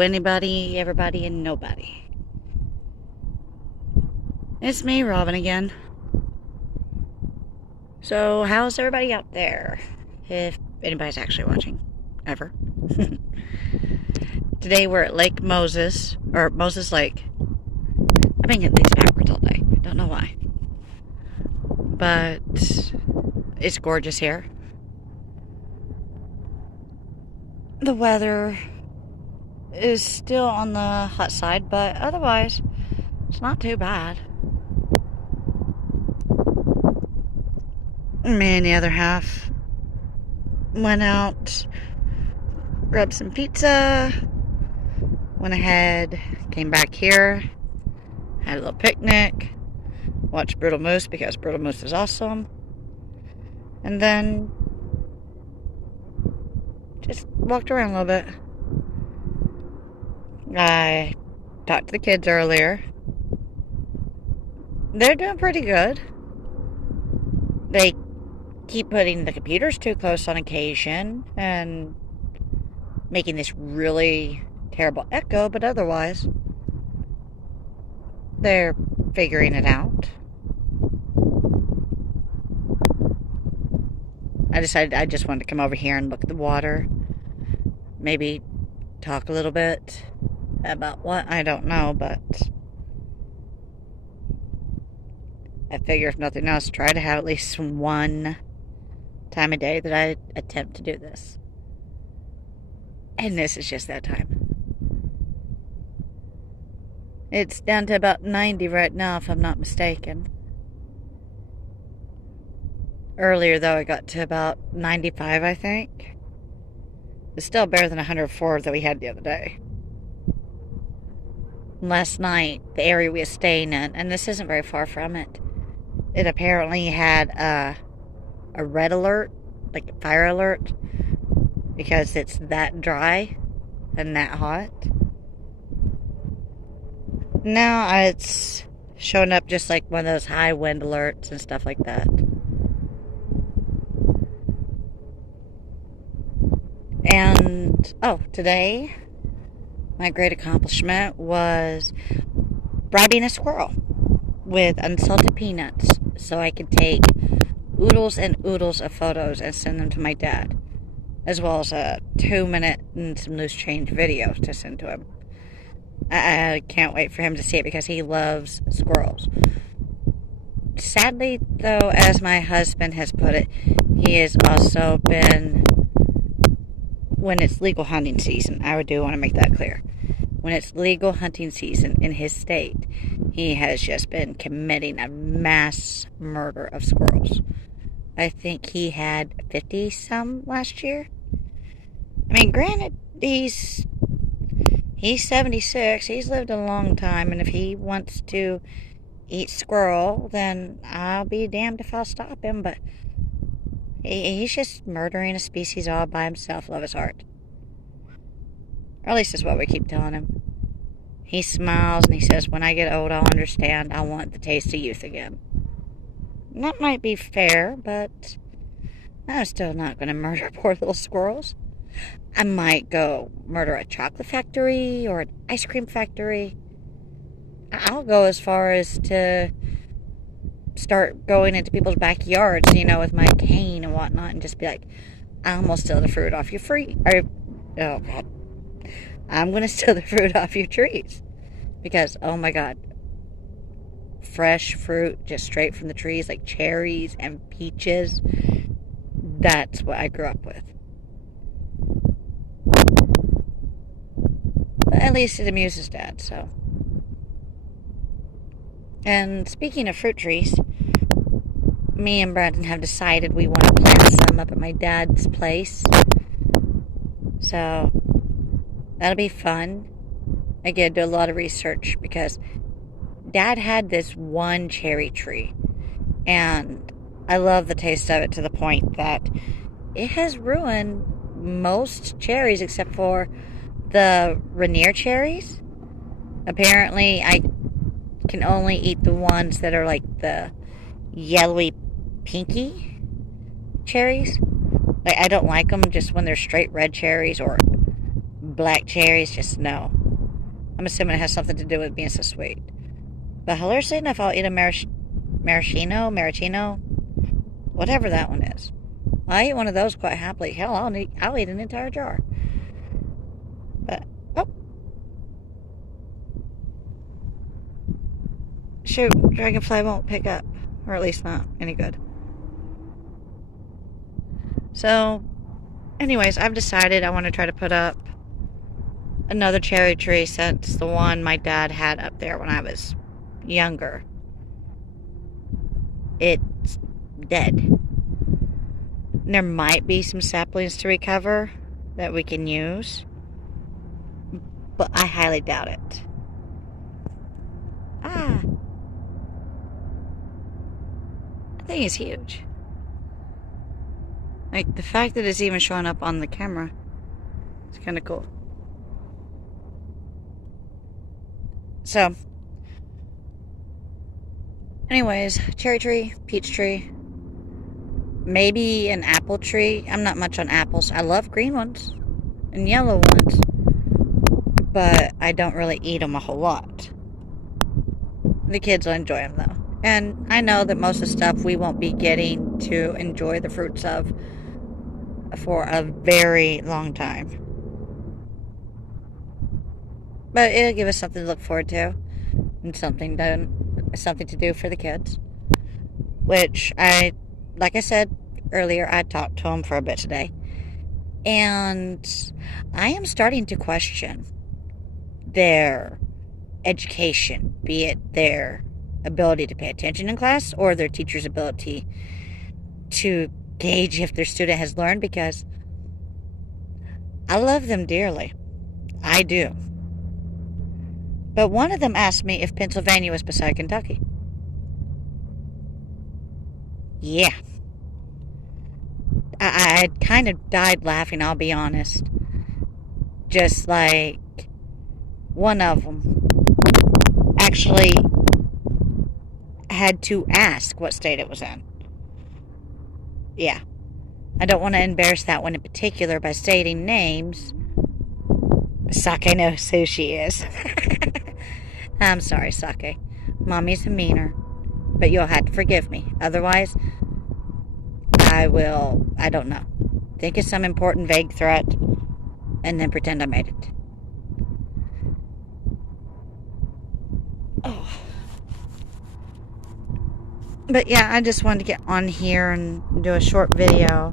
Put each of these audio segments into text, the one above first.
anybody, everybody, and nobody. It's me, Robin, again. So, how's everybody out there? If anybody's actually watching, ever. Today we're at Lake Moses, or Moses Lake. I've been getting these backwards all day. I don't know why. But it's gorgeous here. The weather is still on the hot side, but otherwise, it's not too bad. Me and the other half went out, grabbed some pizza, went ahead, came back here, had a little picnic, watched Brutal Moose because Brutal Moose is awesome, and then just walked around a little bit. I talked to the kids earlier. They're doing pretty good. They keep putting the computers too close on occasion and making this really terrible echo, but otherwise they're figuring it out. I decided I just wanted to come over here and look at the water, maybe talk a little bit about what, I don't know, but I figure if nothing else, try to have at least one time a day that I attempt to do this. And this is just that time. It's down to about 90 right now, if I'm not mistaken. Earlier, though, I got to about 95, I think. It's still better than 104 that we had the other day. Last night, the area we were staying in, and this isn't very far from it, it apparently had a red alert, like a fire alert, because it's that dry and that hot. Now it's showing up just like one of those high wind alerts and stuff like that. And, today, my great accomplishment was bribing a squirrel with unsalted peanuts so I could take oodles and oodles of photos and send them to my dad, as well as a 2-minute and some loose change video to send to him. I can't wait for him to see it because he loves squirrels. Sadly, though, as my husband has put it, he has also been, when it's legal hunting season, I do want to make that clear. When it's legal hunting season in his state, he has just been committing a mass murder of squirrels. I think he had 50-some last year. I mean, granted, he's 76. He's lived a long time, and if he wants to eat squirrel, then I'll be damned if I'll stop him, but he's just murdering a species all by himself, love his heart. Or at least that's what we keep telling him. He smiles and he says, when I get old, I'll understand. I want the taste of youth again. And that might be fair, but I'm still not going to murder poor little squirrels. I might go murder a chocolate factory or an ice cream factory. I'll go as far as to start going into people's backyards, with my cane and whatnot, and just be like, I'm going to steal the fruit off your oh, God. I'm going to steal the fruit off your trees. Because, oh my God, fresh fruit just straight from the trees, like cherries and peaches, that's what I grew up with. But at least it amuses Dad, so. And speaking of fruit trees, me and Brandon have decided we want to plant some up at my dad's place. So that'll be fun. Again, do a lot of research because Dad had this one cherry tree, and I love the taste of it to the point that it has ruined most cherries except for the Rainier cherries. Apparently, I can only eat the ones that are like the yellowy pinky cherries. Like, I don't like them just when they're straight red cherries or black cherries, just no. I'm assuming it has something to do with being so sweet. But hilariously enough, I'll eat a maraschino, whatever that one is. I eat one of those quite happily. Hell, I'll eat an entire jar. But, oh. Shoot, dragonfly won't pick up. Or at least not any good. So, anyways, I've decided I want to try to put up another cherry tree since the one my dad had up there when I was younger. It's dead. There might be some saplings to recover that we can use, but I highly doubt it. That thing is huge. Like, the fact that it's even showing up on the camera, it's kind of cool. So, anyways, cherry tree, peach tree, maybe an apple tree. I'm not much on apples. I love green ones and yellow ones, but I don't really eat them a whole lot. The kids will enjoy them though. And I know that most of the stuff we won't be getting to enjoy the fruits of for a very long time. But it'll give us something to look forward to and something to do for the kids. Which like I said earlier, I talked to them for a bit today. And I am starting to question their education, be it their ability to pay attention in class or their teacher's ability to gauge if their student has learned, because I love them dearly. I do. But one of them asked me if Pennsylvania was beside Kentucky. Yeah. I kind of died laughing, I'll be honest. Just like one of them actually had to ask what state it was in. Yeah. I don't want to embarrass that one in particular by stating names. Sake knows who she is. I'm sorry, Sake. Mommy's a meaner. But you'll have to forgive me. Otherwise, I don't know. Think of some important vague threat and then pretend I made it. Oh. But yeah, I just wanted to get on here and do a short video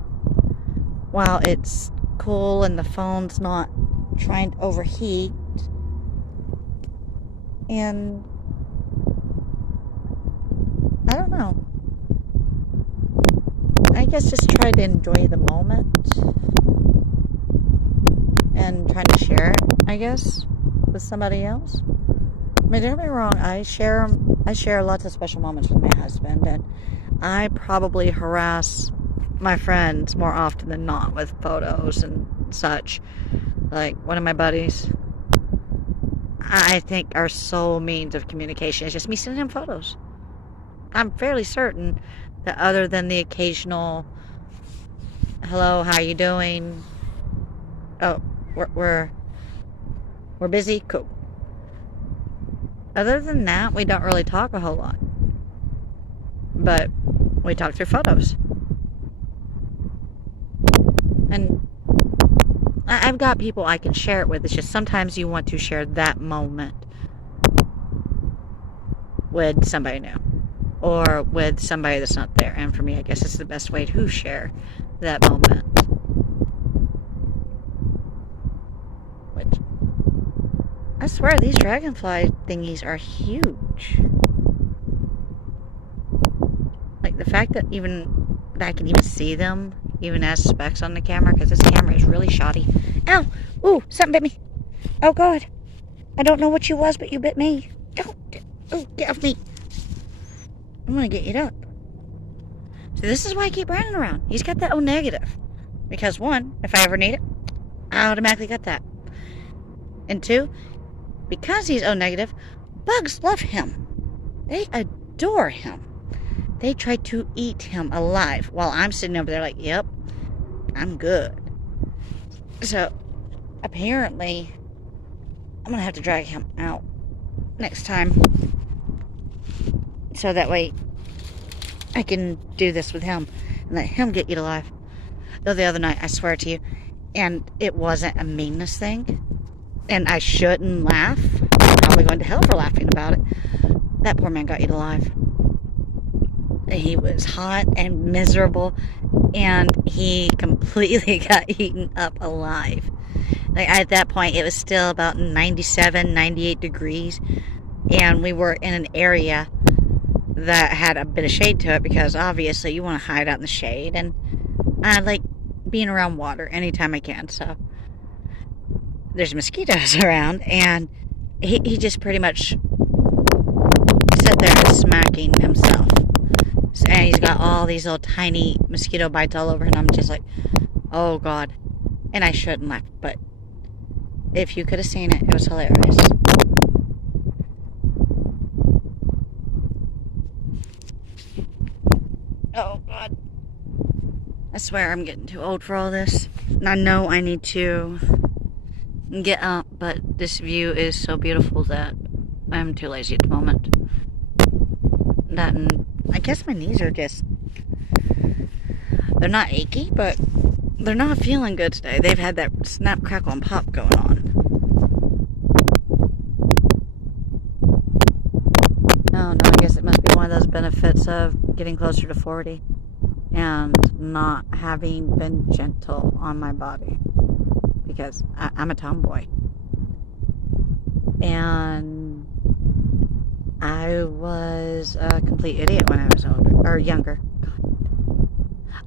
while it's cool and the phone's not trying to overheat. And I don't know. I guess just try to enjoy the moment and try to share it, I guess, with somebody else. I mean, don't get me wrong, I share lots of special moments with my husband, and I probably harass my friends more often than not with photos and such. Like, one of my buddies, I think our sole means of communication is just me sending him photos. I'm fairly certain that other than the occasional, hello, how are you doing? Oh, we're busy? Cool. Other than that, we don't really talk a whole lot. But we talk through photos. And I've got people I can share it with. It's just sometimes you want to share that moment with somebody new. Or with somebody that's not there. And for me, I guess it's the best way to share that moment. Which, I swear, these dragonfly thingies are huge. Like, the fact that I can even see them, even as specks on the camera, because this camera is really shoddy. Ow! Ooh, something bit me. Oh, God. I don't know what you was, but you bit me. Oh, get off me. I'm going to get you up. So this is why I keep Brandon around. He's got that O negative. Because one, if I ever need it, I automatically got that. And two, because he's O negative, bugs love him. They adore him. They try to eat him alive while I'm sitting over there like, yep, I'm good. So, apparently, I'm going to have to drag him out next time. So that way I can do this with him and let him get eaten alive. Though the other night, I swear to you, and it wasn't a meanness thing, and I shouldn't laugh. I'm probably going to hell for laughing about it. That poor man got eaten alive. He was hot and miserable, and he completely got eaten up alive. Like, at that point, it was still about 97, 98 degrees, and we were in an area that had a bit of shade to it, because obviously you want to hide out in the shade, and I like being around water anytime I can. So there's mosquitoes around, and he just pretty much sat there and smacking himself, and he's got all these little tiny mosquito bites all over, and I'm just like, oh God. And I shouldn't laugh, but if you could have seen it, it was hilarious. Oh God, I swear I'm getting too old for all this. And I know I need to get up, but this view is so beautiful that I'm too lazy at the moment. That, and I guess my knees are just, they're not achy, but they're not feeling good today. They've had that snap, crackle, and pop going on. No, I guess it must be one of those benefits of getting closer to 40 and not having been gentle on my body, because I'm a tomboy. And I was a complete idiot when I was older, or younger. God.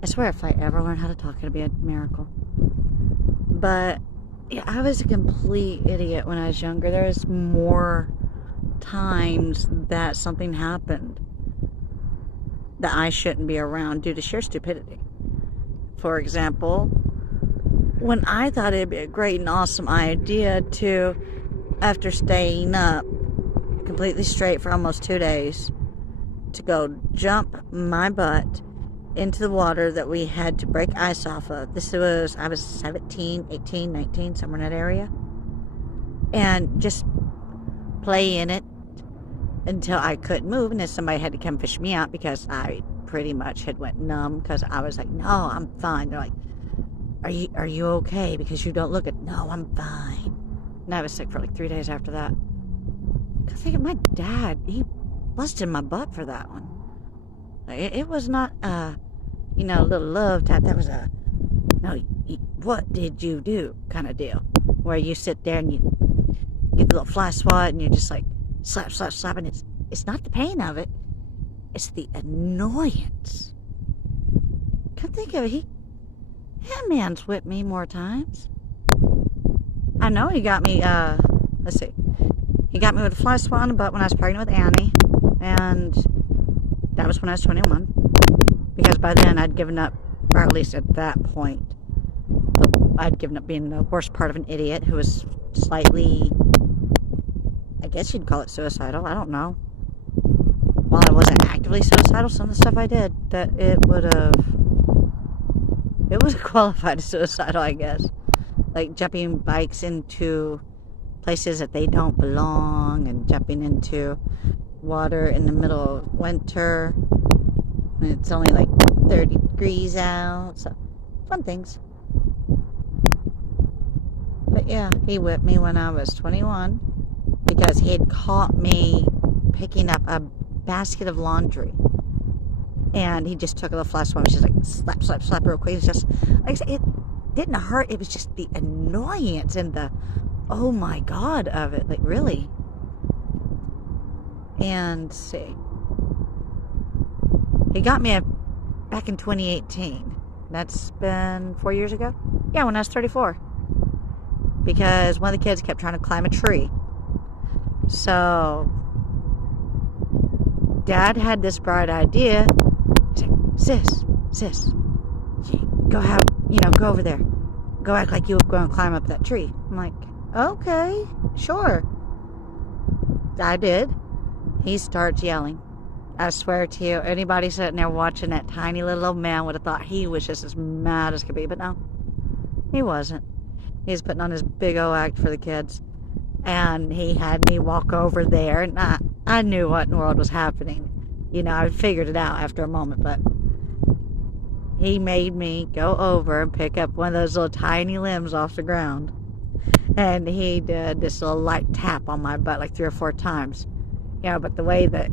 I swear if I ever learn how to talk, it'll be a miracle. But yeah, I was a complete idiot when I was younger. There was more times that something happened that I shouldn't be around due to sheer stupidity. For example, when I thought it'd be a great and awesome idea to, after staying up completely straight for almost 2 days, to go jump my butt into the water that we had to break ice off of. I was 17, 18, 19, somewhere in that area. And just play in it until I couldn't move, and then somebody had to come fish me out, because I pretty much had went numb, because I was like, no, I'm fine. They're like, are you okay? Because you don't look it. No, I'm fine. And I was sick for like 3 days after that. Because my dad, he busted my butt for that one. It was not a little love tap. That was a, no, what did you do kind of deal, where you sit there and you get the little fly swat, and you're just like, slap, slap, slap, and it's not the pain of it, it's the annoyance. Can't think of it. That man's whipped me more times. I know he got me, let's see, he got me with a fly swat on the butt when I was pregnant with Annie, and that was when I was 21, because by then I'd given up, or at least at that point, I'd given up being the worst part of an idiot who was slightly, I guess you'd call it suicidal. I don't know. While I wasn't actively suicidal, some of the stuff I did, that it was qualified as suicidal, I guess. Like jumping bikes into places that they don't belong, and jumping into water in the middle of winter, and it's only like 30 degrees out. So, fun things. But yeah, he whipped me when I was 21, because he had caught me picking up a basket of laundry, and he just took a little fly swat, just like slap, slap, slap real quick. It's just, like I said, it didn't hurt. It was just the annoyance and the, oh my God of it. Like, really. And see, he got me back in 2018. That's been 4 years ago. Yeah, when I was 34, because one of the kids kept trying to climb a tree. So Dad had this bright idea. He's like, sis, go over there. Go act like you were going to climb up that tree. I'm like, okay, sure. I did. He starts yelling. I swear to you, anybody sitting there watching that tiny little old man would have thought he was just as mad as could be. But no, he wasn't. He's putting on his big O act for the kids. And he had me walk over there, and I knew what in the world was happening. You know, I figured it out after a moment, but he made me go over and pick up one of those little tiny limbs off the ground. And he did this little light tap on my butt like 3 or 4 times. You know, but the way that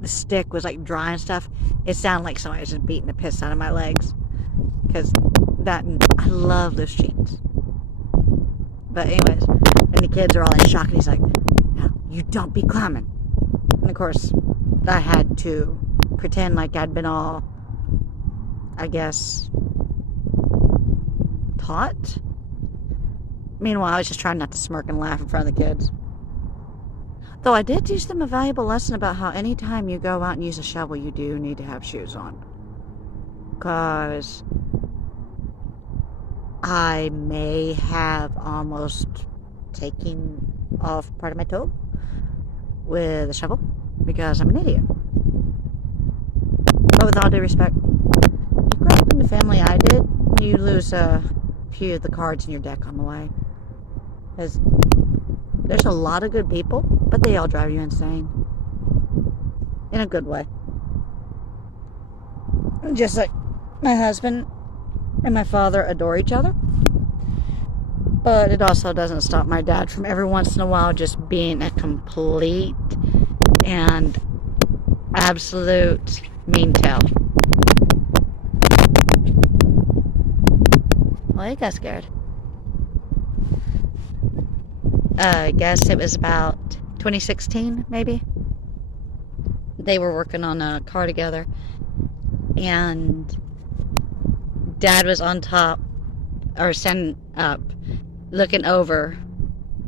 the stick was like dry and stuff, it sounded like somebody was just beating the piss out of my legs. Because I love loose jeans. But anyways, and the kids are all in shock, and he's like, "No, you don't be climbing." And of course, I had to pretend like I'd been all, I guess, taught. Meanwhile, I was just trying not to smirk and laugh in front of the kids. Though I did teach them a valuable lesson about how anytime you go out and use a shovel, you do need to have shoes on. Because I may have almost taken off part of my toe with a shovel because I'm an idiot. But with all due respect, you grow up in the family I did, you lose a few of the cards in your deck on the way. Because there's a lot of good people, but they all drive you insane. In a good way. Just like my husband and my father adore each other. But it also doesn't stop my dad from every once in a while just being a complete and absolute mean tail. Well, he got scared. I guess it was about 2016, maybe. They were working on a car together, and Dad was on top, or standing up, looking over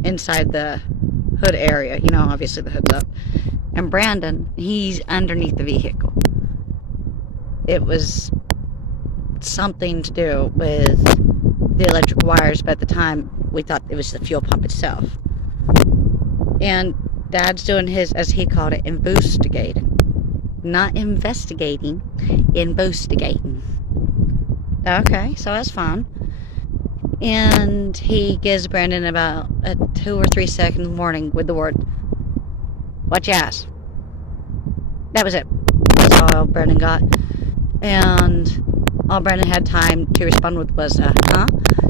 inside the hood area. You know, obviously the hood's up. And Brandon, he's underneath the vehicle. It was something to do with the electric wires, but at the time we thought it was the fuel pump itself. And Dad's doing his, as he called it, investigating. Not investigating, investigating. Okay, so that's fine. And he gives Brandon about a 2 or 3 second warning with the word, "Watch your ass." That was it. That's all Brandon got. And all Brandon had time to respond with was, huh?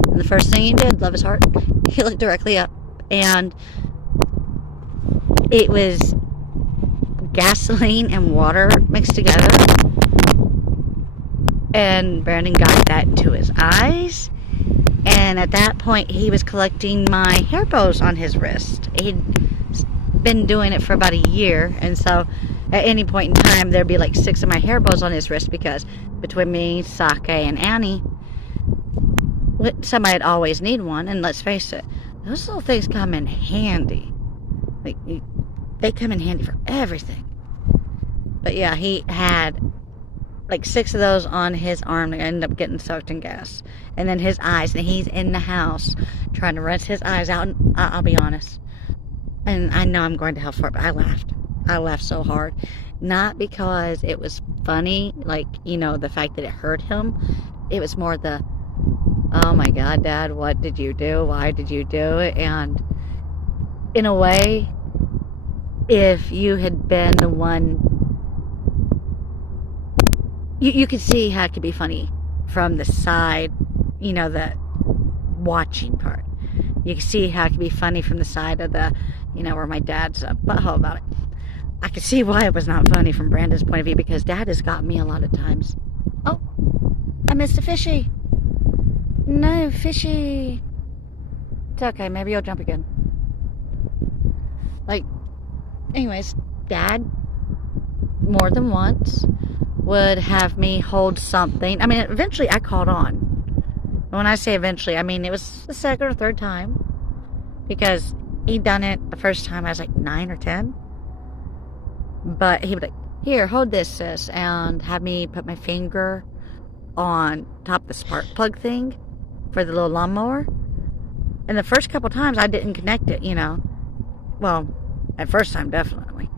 And the first thing he did, love his heart, he looked directly up. And it was gasoline and water mixed together. And Brandon got that into his eyes. And at that point, he was collecting my hair bows on his wrist. He'd been doing it for about a year. And so at any point in time, there'd be like 6 of my hair bows on his wrist because between me, Sake, and Annie, somebody'd always need one. And let's face it, those little things come in handy. Like, they come in handy for everything. But yeah, he had like 6 of those on his arm that ended up getting soaked in gas. And then his eyes, and he's in the house trying to rinse his eyes out. And I'll be honest, and I know I'm going to hell for it, but I laughed. I laughed so hard. Not because it was funny, like, you know, the fact that it hurt him. It was more the, oh my God, Dad, what did you do? Why did you do it? And in a way, if you had been the one, you could see how it could be funny from the side, you know, the watching part. You can see how it could be funny from the side of the, you know, where my dad's a butthole about it. I could see why it was not funny from Brandon's point of view, because Dad has got me a lot of times. Oh, I missed a fishy. No, fishy. It's okay, maybe you'll jump again. Like, anyways, Dad, more than once, would have me hold something. I mean, eventually I caught on. When I say eventually, I mean it was the 2nd or 3rd time. Because he'd done it the first time I was like 9 or 10. But he would like, here, hold this, sis, and have me put my finger on top of the spark plug thing for the little lawnmower. And the first couple times I didn't connect it, you know. Well, at first time, definitely.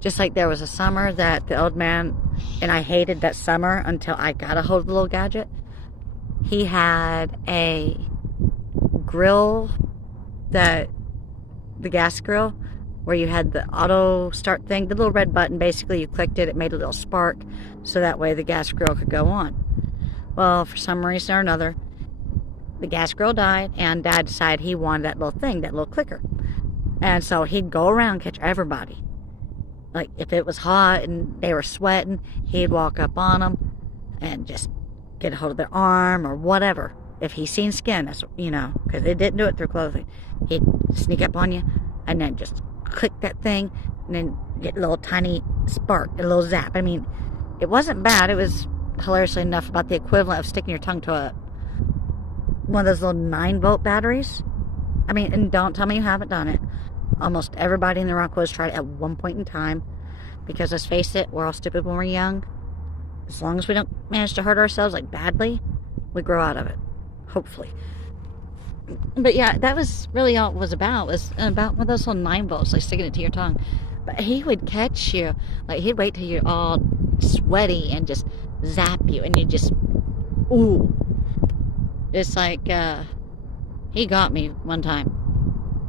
Just like there was a summer that the old man, and I hated that summer until I got a hold of the little gadget. He had a grill, the gas grill, where you had the auto start thing, the little red button, basically you clicked it, it made a little spark, so that way the gas grill could go on. Well, for some reason or another, the gas grill died, and Dad decided he wanted that little thing, that little clicker. And so he'd go around, catch everybody. Like, if it was hot and they were sweating, he'd walk up on them and just get a hold of their arm or whatever. If he seen skin, that's, because they didn't do it through clothing. He'd sneak up on you and then just click that thing and then get a little tiny spark, a little zap. I mean, it wasn't bad. It was hilariously enough about the equivalent of sticking your tongue to one of those little 9-volt batteries. I mean, and don't tell me you haven't done it. Almost everybody in the Rockwoods tried it at one point in time, because let's face it, we're all stupid when we're young. As long as we don't manage to hurt ourselves, like, badly, we grow out of it. Hopefully. But yeah, that was really all it was about one of those little 9 volts, like sticking it to your tongue. But he would catch you, like, he'd wait till you're all sweaty and just zap you, and you just, ooh. It's like, he got me one time.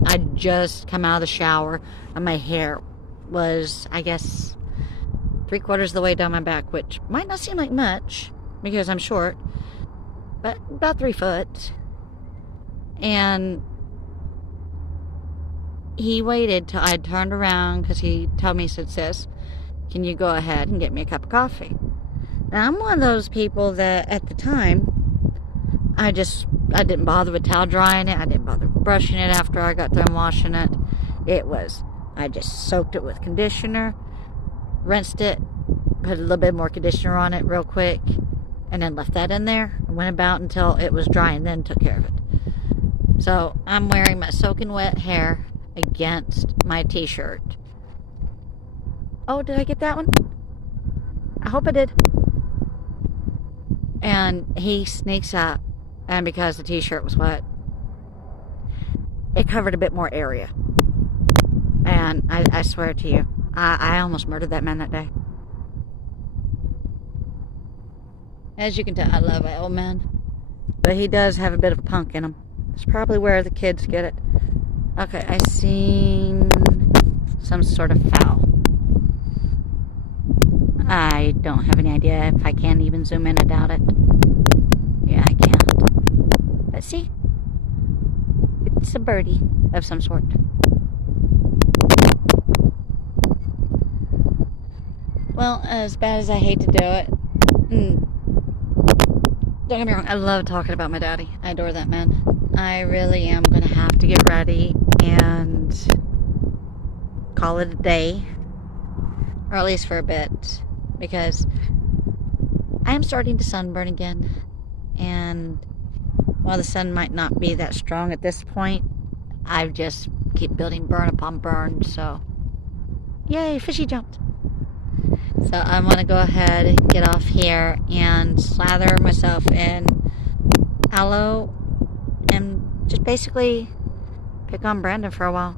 I'd just come out of the shower, and my hair was, I guess, 3/4 of the way down my back, which might not seem like much, because I'm short, but about 3 foot. And he waited till I turned around, because he told me, he said, "Sis, can you go ahead and get me a cup of coffee?" Now, I'm one of those people that, at the time, I didn't bother with towel drying it. I didn't bother brushing it after I got done washing it. I just soaked it with conditioner, rinsed it, put a little bit more conditioner on it real quick, and then left that in there and went about until it was dry, and then took care of it. So I'm wearing my soaking wet hair against my t-shirt. Oh, did I get that one? I hope I did. And he sneaks up, and because the t-shirt was wet, it covered a bit more area. And I swear to you, I almost murdered that man that day. As you can tell, I love an old man. But he does have a bit of a punk in him. It's probably where the kids get it. Okay, I seen some sort of foul. I don't have any idea if I can even zoom in. I doubt it. Yeah, I can't. But see? It's a birdie of some sort. Well, as bad as I hate to do it, don't get me wrong, I love talking about my daddy. I adore that man. I really am going to have to get ready and call it a day, or at least for a bit, because I am starting to sunburn again, and while the sun might not be that strong at this point, I just keep building burn upon burn. So yay, fishy jumped. So I want to go ahead and get off here and slather myself in aloe and just basically pick on Brandon for a while.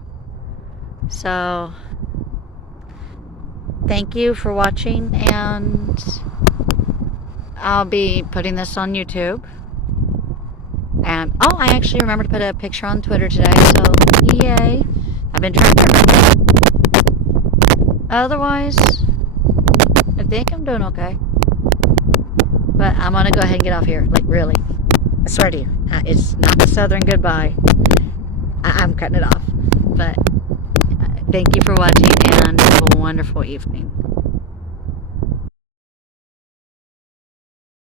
So thank you for watching, and I'll be putting this on YouTube. And oh, I actually remembered to put a picture on Twitter today, so yay. I've been trying to remember. Otherwise, I think I'm doing okay. But I'm gonna go ahead and get off here. Like, really. I swear to you, it's not a southern goodbye. I'm cutting it off. But thank you for watching, and have a wonderful evening.